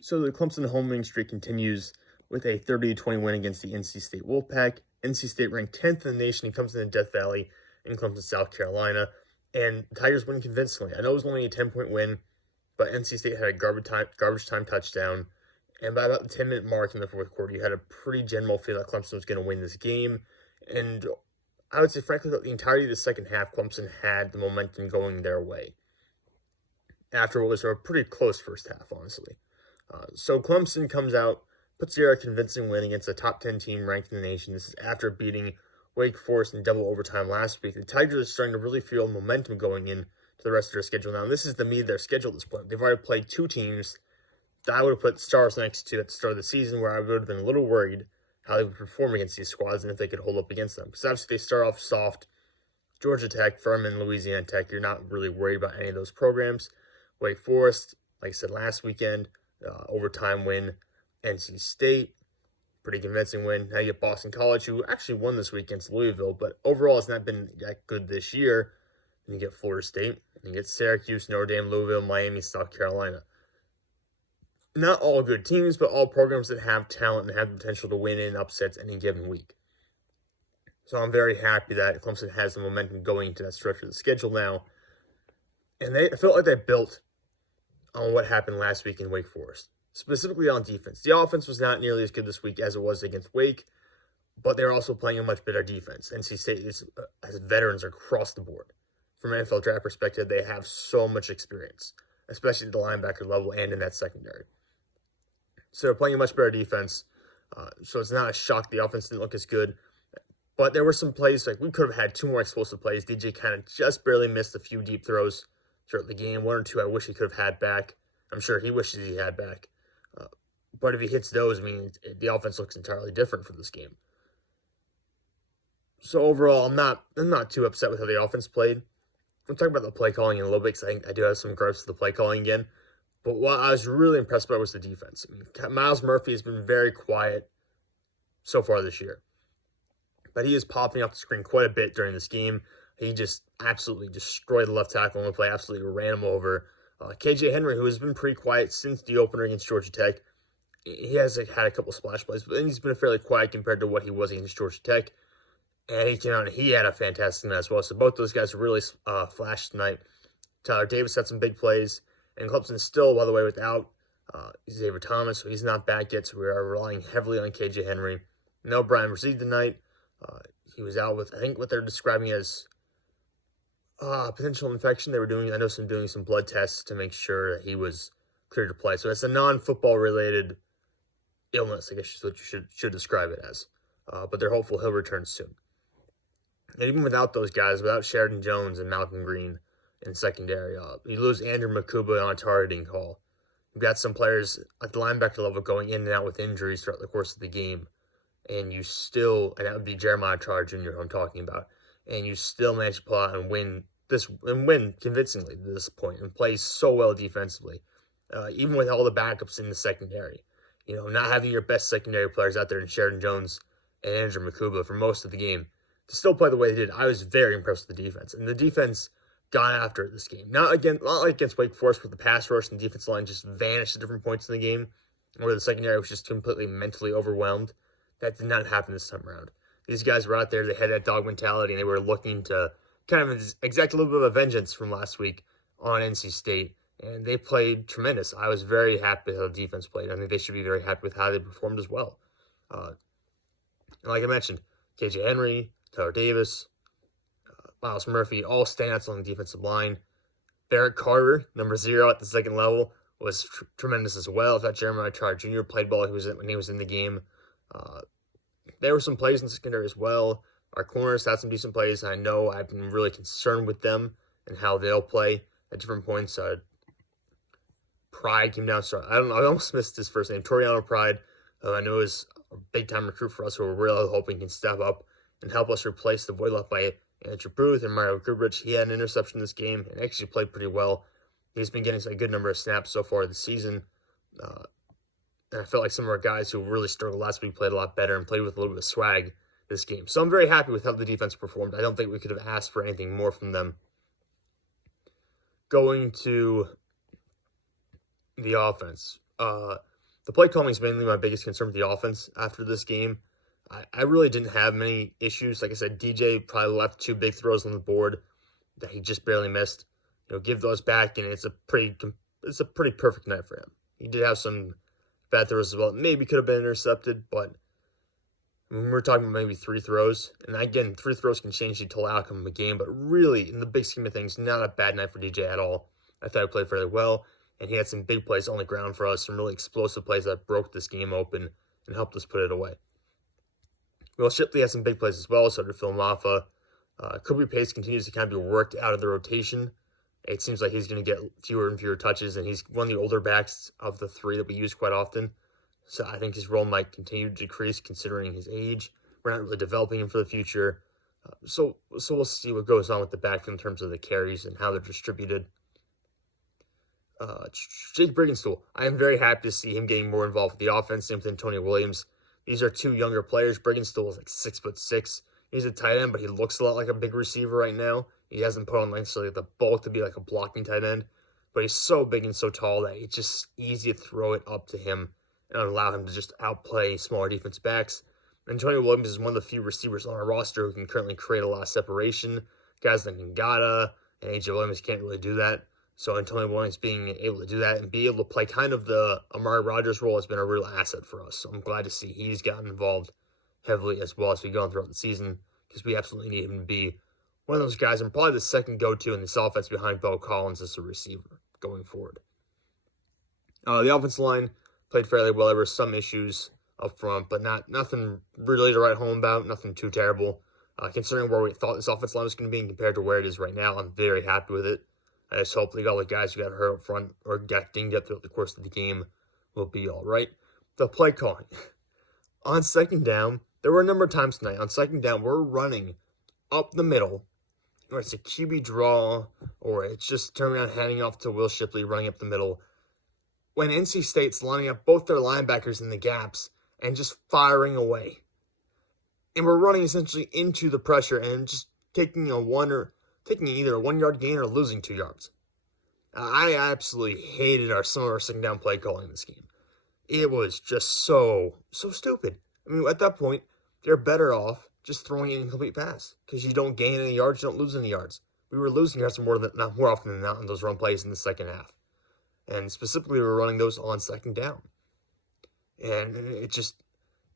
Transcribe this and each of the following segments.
So the Clemson home winning streak continues with a 30-20 win against the NC State Wolfpack. NC State ranked 10th in the nation. He comes in the Death Valley in Clemson, South Carolina. And the Tigers win convincingly. I know it was only a 10-point win, but NC State had a garbage time touchdown. And by about the 10-minute mark in the fourth quarter, you had a pretty general feel that Clemson was going to win this game. And I would say, frankly, that the entirety of the second half, Clemson had the momentum going their way after what was a pretty close first half, honestly. So Clemson comes out, puts together a convincing win against a top 10 team ranked in the nation. This is after beating Wake Forest in double overtime last week. The Tigers are starting to really feel momentum going in to the rest of their schedule now. And this is the meat of their schedule at this point. They've already played two teams that I would have put stars next to at the start of the season, where I would have been a little worried how they would perform against these squads and if they could hold up against them. Because obviously they start off soft. Georgia Tech, Furman, Louisiana Tech, you're not really worried about any of those programs. Wake Forest, like I said last weekend, overtime win. NC State, pretty convincing win. Now you get Boston College, who actually won this week against Louisville, but overall it's not been that good this year. And you get Florida State, and you get Syracuse, Notre Dame, Louisville, Miami, South Carolina. Not all good teams, but all programs that have talent and have the potential to win in upsets any given week. So I'm very happy that Clemson has the momentum going into that stretch of the schedule now. And I felt like they built on what happened last week in Wake Forest, specifically on defense. The offense was not nearly as good this week as it was against Wake, but they're also playing a much better defense. NC State has veterans across the board. From an NFL draft perspective, they have so much experience, especially at the linebacker level and in that secondary. So they're playing a much better defense, so it's not a shock the offense didn't look as good. But there were some plays, like we could have had two more explosive plays. DJ kind of just barely missed a few deep throws throughout the game. One or two I wish he could have had back. I'm sure he wishes he had back. But if he hits those, I mean, the offense looks entirely different for this game. So overall, I'm not too upset with how the offense played. We'll talk about the play calling in a little bit, because I do have some gripes with the play calling again. But what I was really impressed by was the defense. I mean, Myles Murphy has been very quiet so far this year, but he is popping off the screen quite a bit during this game. He just absolutely destroyed the left tackle on the play, absolutely ran him over. KJ Henry, who has been pretty quiet since the opener against Georgia Tech, he has had a couple splash plays, but then he's been fairly quiet compared to what he was against Georgia Tech. And he came out and he had a fantastic night as well. So both those guys really flashed tonight. Tyler Davis had some big plays. And Clemson is still, by the way, without Xavier Thomas, so he's not back yet. So we are relying heavily on KJ Henry. No Bryan Bresee tonight. He was out with, I think, what they're describing as potential infection. They were doing, I know, doing some blood tests to make sure that he was cleared to play. So it's a non-football related illness, I guess is what you should describe it as. But they're hopeful he'll return soon. And even without those guys, without Sheridan Jones and Malcolm Greene in secondary, you lose Andrew Mukuba on a targeting call. You've got some players at the linebacker level going in and out with injuries throughout the course of the game. And you still, and that would be Jeremiah Trauer Jr. who I'm talking about, and you still manage to pull out and win convincingly to this point and play so well defensively, even with all the backups in the secondary. You know, not having your best secondary players out there in Sheridan Jones and Andrew Mukuba for most of the game to still play the way they did. I was very impressed with the defense, and the defense got after it this game. Not like against Wake Forest, where the pass rush and defensive line just vanished at different points in the game, where the secondary was just completely mentally overwhelmed. That did not happen this time around. These guys were out there, they had that dog mentality, and they were looking to kind of exact a little bit of a vengeance from last week on NC State, and they played tremendous. I was very happy with how the defense played. I think they should be very happy with how they performed as well. And like I mentioned, KJ Henry, Tyler Davis, Myles Murphy, all standouts on the defensive line. Barrett Carter, number 0 at the second level, was tremendous as well. That Jeremiah Trauer Jr. played ball when he was in the game. There were some plays in the secondary as well. Our corners had some decent plays. I know I've been really concerned with them and how they'll play at different points. Pride came down. I almost missed his first name. Toriano Pride, I know is a big-time recruit for us who we're really hoping can step up and help us replace the void left by Andrew Booth and Mario Goodrich. He had an interception this game and actually played pretty well. He's been getting a good number of snaps so far this season. And I felt like some of our guys who really struggled last week played a lot better and played with a little bit of swag this game. So I'm very happy with how the defense performed. I don't think we could have asked for anything more from them. Going to the offense. The play calling is mainly my biggest concern with the offense after this game. I really didn't have many issues. Like I said, DJ probably left 2 big throws on the board that he just barely missed. Give those back, and it's a pretty perfect night for him. He did have some bad throws as well. Maybe could have been intercepted, but we're talking about maybe 3 throws. And again, 3 throws can change the total outcome of a game, but really, in the big scheme of things, not a bad night for DJ at all. I thought he played fairly well, and he had some big plays on the ground for us, some really explosive plays that broke this game open and helped us put it away. Will Shipley had some big plays as well, so did Phil Maffa. Kobe Pace continues to kind of be worked out of the rotation. It seems like he's going to get fewer and fewer touches, and he's one of the older backs of the 3 that we use quite often. So I think his role might continue to decrease considering his age. We're not really developing him for the future. So we'll see what goes on with the backfield in terms of the carries and how they're distributed. Jake Briggenstool, I am very happy to see him getting more involved with the offense. Same with Antonio Williams. These are 2 younger players. Briggenstool is like 6'6". He's a tight end, but he looks a lot like a big receiver right now. He hasn't put on necessarily the bulk to be like a blocking tight end, but he's so big and so tall that it's just easy to throw it up to him and allow him to just outplay smaller defense backs. Antonio Williams is one of the few receivers on our roster who can currently create a lot of separation. Guys like Ngata and AJ Williams can't really do that. So Antonio Williams being able to do that and be able to play kind of the Amari Rodgers role has been a real asset for us. So I'm glad to see he's gotten involved heavily as well as we go on throughout the season, because we absolutely need him to be one of those guys and probably the second go-to in this offense behind Bo Collins as a receiver going forward. The offensive line played fairly well. There were some issues up front, but nothing really to write home about, nothing too terrible. Considering where we thought this offensive line was going to be and compared to where it is right now, I'm very happy with it. I just hope all the guys who got hurt up front or got dinged up throughout the course of the game will be all right. The play calling. On second down, there were a number of times tonight. On second down, we're running up the middle, or it's a QB draw, or it's just turning around, handing off to Will Shipley, running up the middle. When NC State's lining up both their linebackers in the gaps and just firing away. And we're running essentially into the pressure and just taking either a 1-yard gain or losing 2 yards. I absolutely hated some of our second down play calling in this game. It was just so stupid. I mean, at that point, they're better off just throwing an incomplete pass because you don't gain any yards, you don't lose any yards. We were losing yards more often than not in those run plays in the second half. And specifically, we were running those on second down. And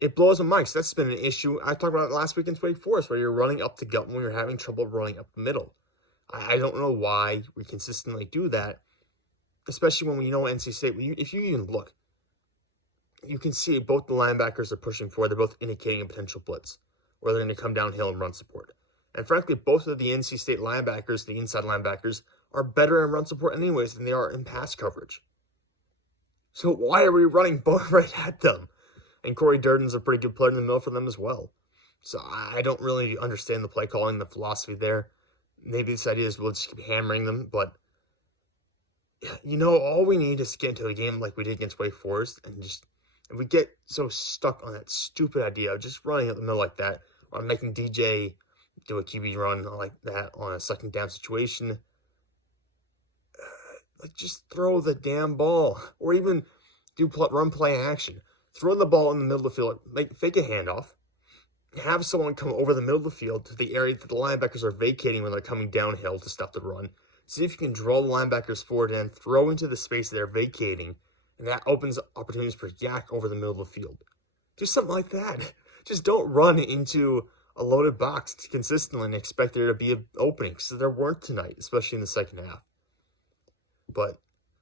it blows my mind because that's been an issue. I talked about it last week in Wake Forest where you're running up the gut when you're having trouble running up the middle. I don't know why we consistently do that, especially when we know NC State. If you even look, you can see both the linebackers are pushing forward. They're both indicating a potential blitz, or they're going to come downhill and run support. And frankly, both of the NC State linebackers, the inside linebackers, are better in run support anyways than they are in pass coverage. So why are we running both right at them? And Corey Durden's a pretty good player in the middle for them as well. So I don't really understand the play calling, the philosophy there. Maybe this idea is we'll just keep hammering them, but all we need is to get into a game like we did against Wake Forest, and just if we get so stuck on that stupid idea of just running up the middle like that, or making DJ do a QB run like that on a second down situation, just throw the damn ball, or even do run play action. Throw the ball in the middle of the field, fake a handoff, have someone come over the middle of the field to the area that the linebackers are vacating when they're coming downhill to stop the run. See if you can draw the linebackers forward and throw into the space they're vacating, and that opens opportunities for Yak over the middle of the field. Do something like that. Just don't run into a loaded box consistently and expect there to be an opening, because there weren't tonight, especially in the second half. But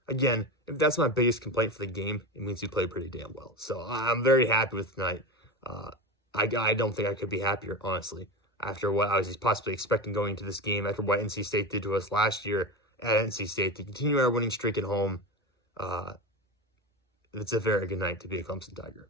again, if that's my biggest complaint for the game, it means we played pretty damn well. So I'm very happy with tonight. I don't think I could be happier, honestly, after what I was possibly expecting going into this game, after what NC State did to us last year at NC State. To continue our winning streak at home, it's a very good night to be a Clemson Tiger.